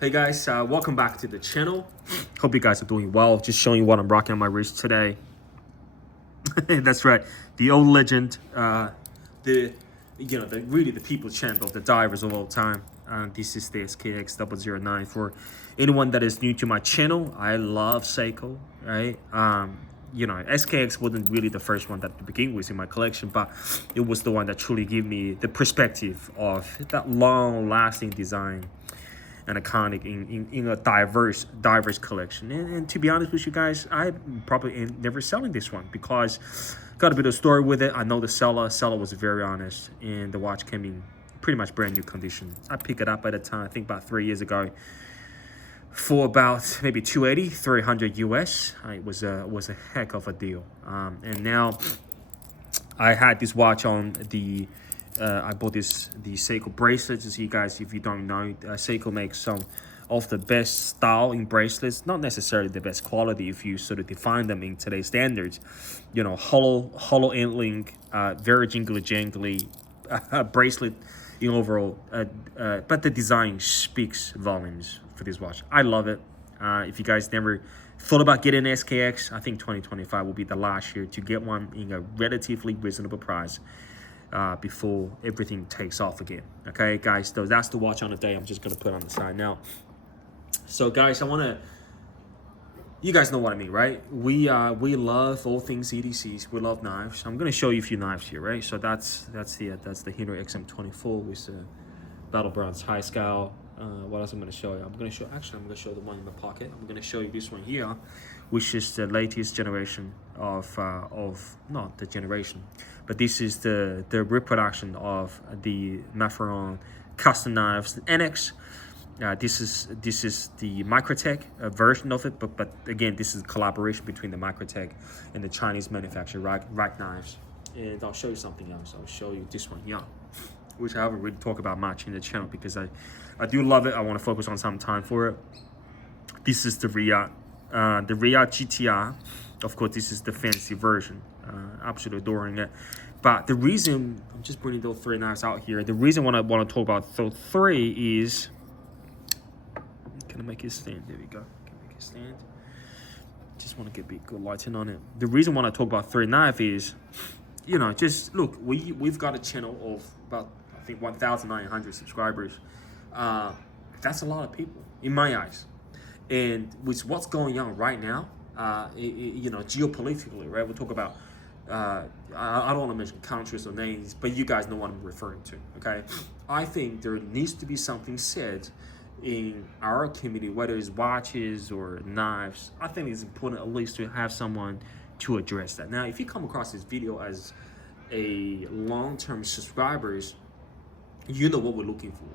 Hey guys, welcome back to the channel. Hope you guys are doing well. Just showing you what I'm rocking on my wrist today. That's right, the old legend, really the people champ of the divers of all time. This is the SKX 009. For anyone that is new to my channel, I love Seiko, right? SKX wasn't really the first one that to begin with in my collection, but it was the one that truly gave me the perspective of that long-lasting design and iconic in a diverse collection. And to be honest with you guys, I probably ain't never selling this one because got a bit of story with it. I know the seller was very honest, and the watch came in pretty much brand new condition. I picked it up at the time, I think about 3 years ago, for about maybe 280, 300 US. It was a heck of a deal. And now I had this watch on the I bought the Seiko bracelets. As you guys, if you don't know, Seiko makes some of the best style in bracelets. Not necessarily the best quality if you sort of define them in today's standards. You know, hollow end link, very jingly bracelet in overall. But the design speaks volumes for this watch. I love it. If you guys never thought about getting an SKX, I think 2025 will be the last year to get one in a relatively reasonable price before everything takes off again. Okay, guys, so that's the watch on the day. I'm just gonna put on the side now. So, guys, you guys know what I mean, right? We love all things EDCs. We love knives. I'm gonna show you a few knives here, right? So that's the Hino XM24 with the Battle Bronze High Scale. What else I'm gonna show you? I'm gonna show the one in my pocket. I'm gonna show you this one here, which is the latest generation of not the generation, but this is the reproduction of the Maffron custom knives NX. This is the Microtech version of it, but again, this is a collaboration between the Microtech and the Chinese manufacturer Rack Knives. And I'll show you something else. I'll show you this one here, which I haven't really talked about much in the channel because I do love it. I want to focus on some time for it. This is the Riyadh GTR. Of course, this is the fancy version. Absolutely adoring it. But the reason I'm just bringing those three knives out here, the reason I want to talk about those three is, can I make it stand? There we go. Can I make it stand? Just want to get a good lighting on it. The reason I want to talk about three knives is, you know, just look, we've got a channel of about, I think, 1,900 subscribers. That's a lot of people in my eyes. And with what's going on right now, you know, geopolitically, right? We'll talk about, I don't want to mention countries or names, but you guys know what I'm referring to, okay? I think there needs to be something said in our community, whether it's watches or knives. I think it's important at least to have someone to address that. Now, if you come across this video as a long-term subscribers, you know what we're looking for.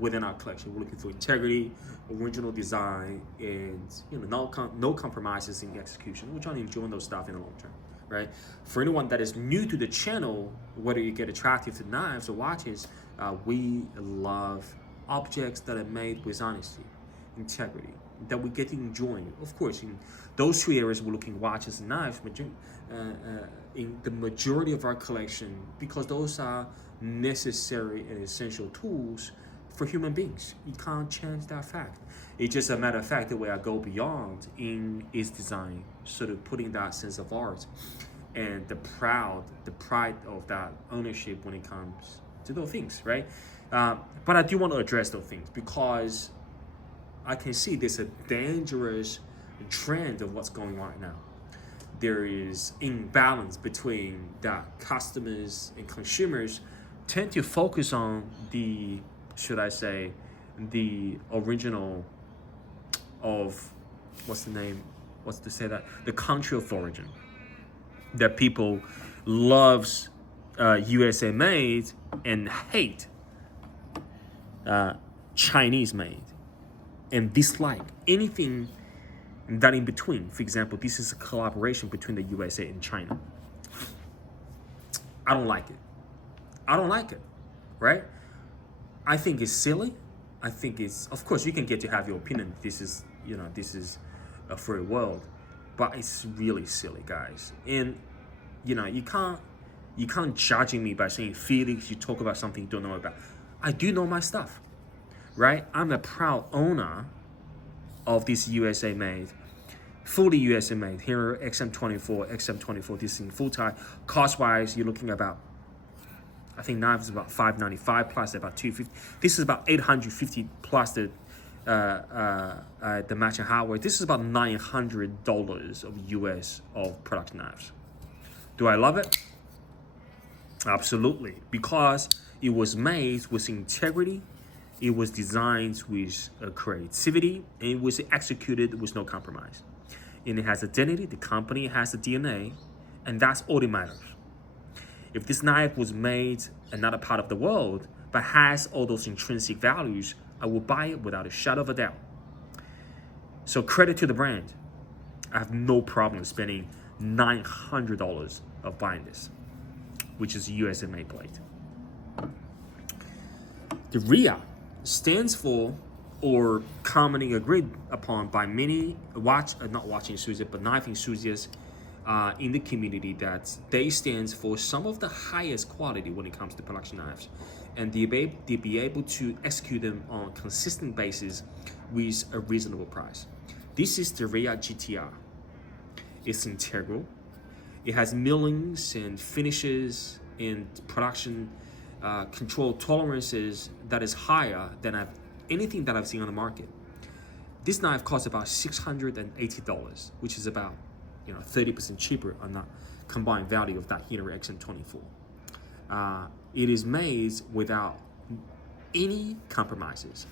Within our collection, we're looking for integrity, original design, and you know, no compromises in execution. We're trying to enjoy those stuff in the long term, right? For anyone that is new to the channel, whether you get attracted to knives or watches, we love objects that are made with honesty, integrity, that we get to enjoy. Of course, in those two areas, we're looking watches and knives, but in the majority of our collection, because those are necessary and essential tools for human beings. You can't change that fact. It's just a matter of fact, the way I go beyond in its design, sort of putting that sense of art and the pride of that ownership when it comes to those things, right? But I do want to address those things because I can see there's a dangerous trend of what's going on right now. There is imbalance between that customers and consumers tend to focus on the, should I say, the original of, the country of origin. That people loves USA made and hate Chinese made and dislike anything that in between. For example, this is a collaboration between the USA and China. I don't like it, right? I think it's silly. I think it's, of course, you can get to have your opinion. This is a free world, but it's really silly, guys. And you know, you can't judge me by saying, Felix, you talk about something you don't know about. I do know my stuff, right? I'm a proud owner of this USA made, fully USA made. Here, XM24, this in full tie. Cost wise, you're looking about, I think knife is about $595 plus about $250. This is about $850 plus the matching hardware. This is about $900 of US of production knives. Do I love it? Absolutely, because it was made with integrity, it was designed with creativity, and it was executed with no compromise. And it has identity, the company has the DNA, and that's all that matters. If this knife was made in another part of the world, but has all those intrinsic values, I will buy it without a shadow of a doubt. So credit to the brand. I have no problem spending $900 of buying this, which is a USA made blade. The RIA stands for, or commonly agreed upon by many not watch enthusiasts, but knife enthusiasts in the community, that they stands for some of the highest quality when it comes to production knives, and they be able to execute them on a consistent basis with a reasonable price. This is the RIA GTR. It's integral. It has millings and finishes and production control tolerances that is higher than anything that I've seen on the market. This knife costs about $680, which is about 30% cheaper on the combined value of that Hinary XM24. It is made without any compromises.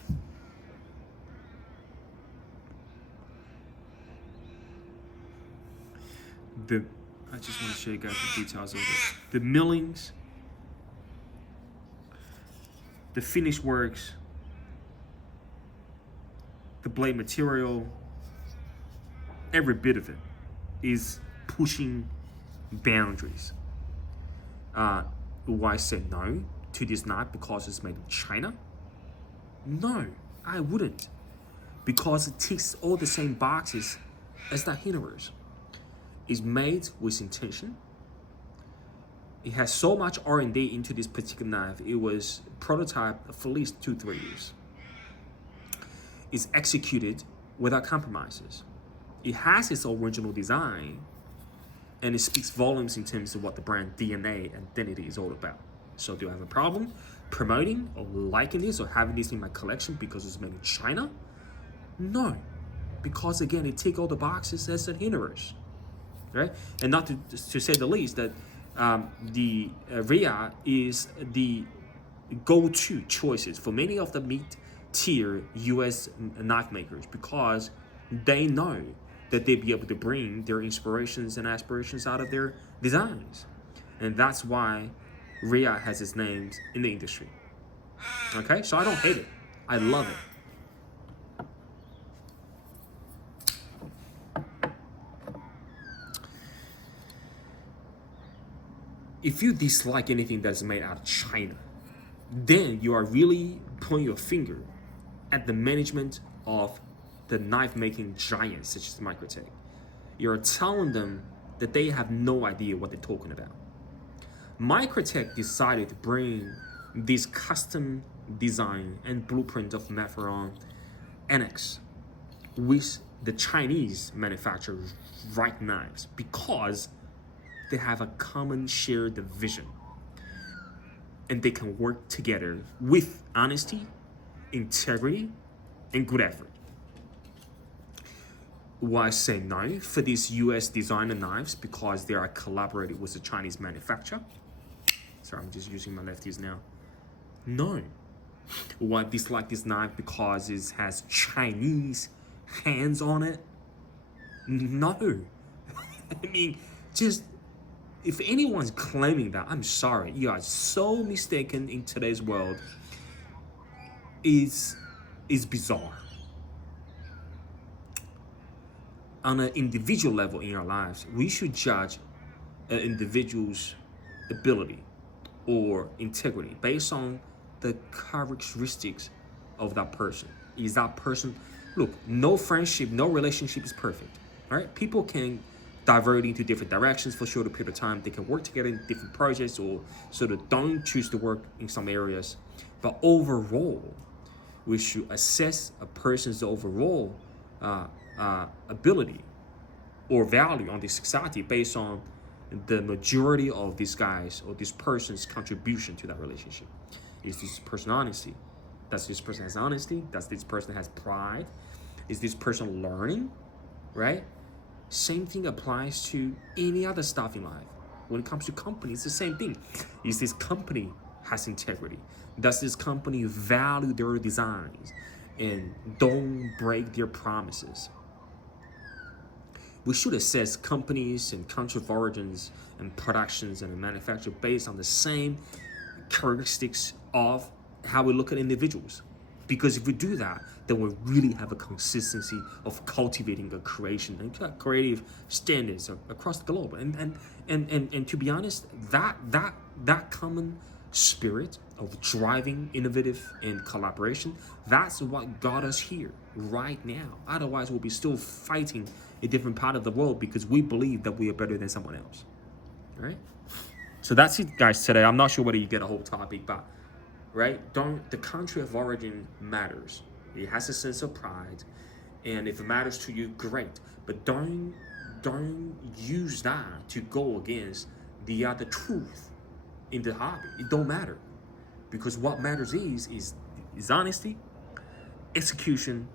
I just want to show you guys the details of it. The millings, the finish works, the blade material, every bit of it is pushing boundaries. Why I say no to this knife because it's made in China? No, I wouldn't, because it ticks all the same boxes as that Hinary's. It's made with intention. It has so much R&D into this particular knife. It was prototyped for at least 2-3 years. It's executed without compromises. It has its original design, and it speaks volumes in terms of what the brand DNA and identity is all about. So do I have a problem promoting or liking this or having this in my collection because it's made in China? No, because again, it ticks all the boxes as a Hinary's. Right? And not to say the least that the RIA is the go-to choices for many of the mid-tier US knife makers, because they know that they'll be able to bring their inspirations and aspirations out of their designs. And that's why RIA has its names in the industry. Okay, so I don't hate it. I love it. If you dislike anything that's made out of China, then you are really pointing your finger at the management of the knife-making giants such as Microtech. You're telling them that they have no idea what they're talking about. Microtech decided to bring this custom design and blueprint of Matheron NX with the Chinese manufacturers right knives because they have a common shared vision, and they can work together with honesty, integrity, and good effort. Why I say no for these US designer knives? Because they are collaborating with a Chinese manufacturer. Sorry, I'm just using my lefties now. No. Why I dislike this knife? Because it has Chinese hands on it? No. I mean, just, if anyone's claiming that, I'm sorry, you are so mistaken in today's world. Is bizarre. On an individual level in our lives, we should judge an individual's ability or integrity based on the characteristics of that person. Is that person, look, no friendship, no relationship is perfect, right? People can divert into different directions for a shorter period of time. They can work together in different projects or sort of don't choose to work in some areas. But overall, We should assess a person's overall ability or value on the society based on the majority of these guys or this person's contribution to that relationship. Is this person honesty? Does this person has honesty? Does this person has pride? Is this person learning? Right? Same thing applies to any other stuff in life. When it comes to company, it's the same thing. Is this company has integrity? Does this company value their designs and don't break their promises? We should assess companies and country of origins and productions and manufacture based on the same characteristics of how we look at individuals. Because if we do that, then we really have a consistency of cultivating a creation and creative standards across the globe. And to be honest, that common spirit of driving innovative and collaboration, that's what got us here right now. Otherwise, we'll be still fighting a different part of the world because we believe that we are better than someone else. All right? So that's it, guys, today. I'm not sure whether you get a whole topic, but right, the country of origin matters. It has a sense of pride, and if it matters to you, great. But don't use that to go against the other truth in the hobby. It don't matter, because what matters is honesty, execution,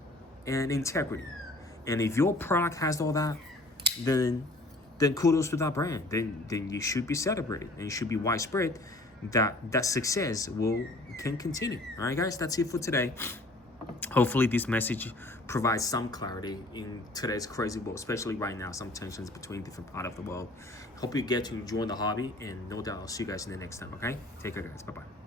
and integrity. And if your product has all that, then kudos to that brand. Then you should be celebrated, and it should be widespread that success can continue. All right, guys, that's it for today. Hopefully this message provides some clarity in today's crazy world, especially right now, some tensions between different parts of the world. Hope you get to enjoy the hobby, and no doubt I'll see you guys in the next time. Okay, take care, guys. Bye-bye.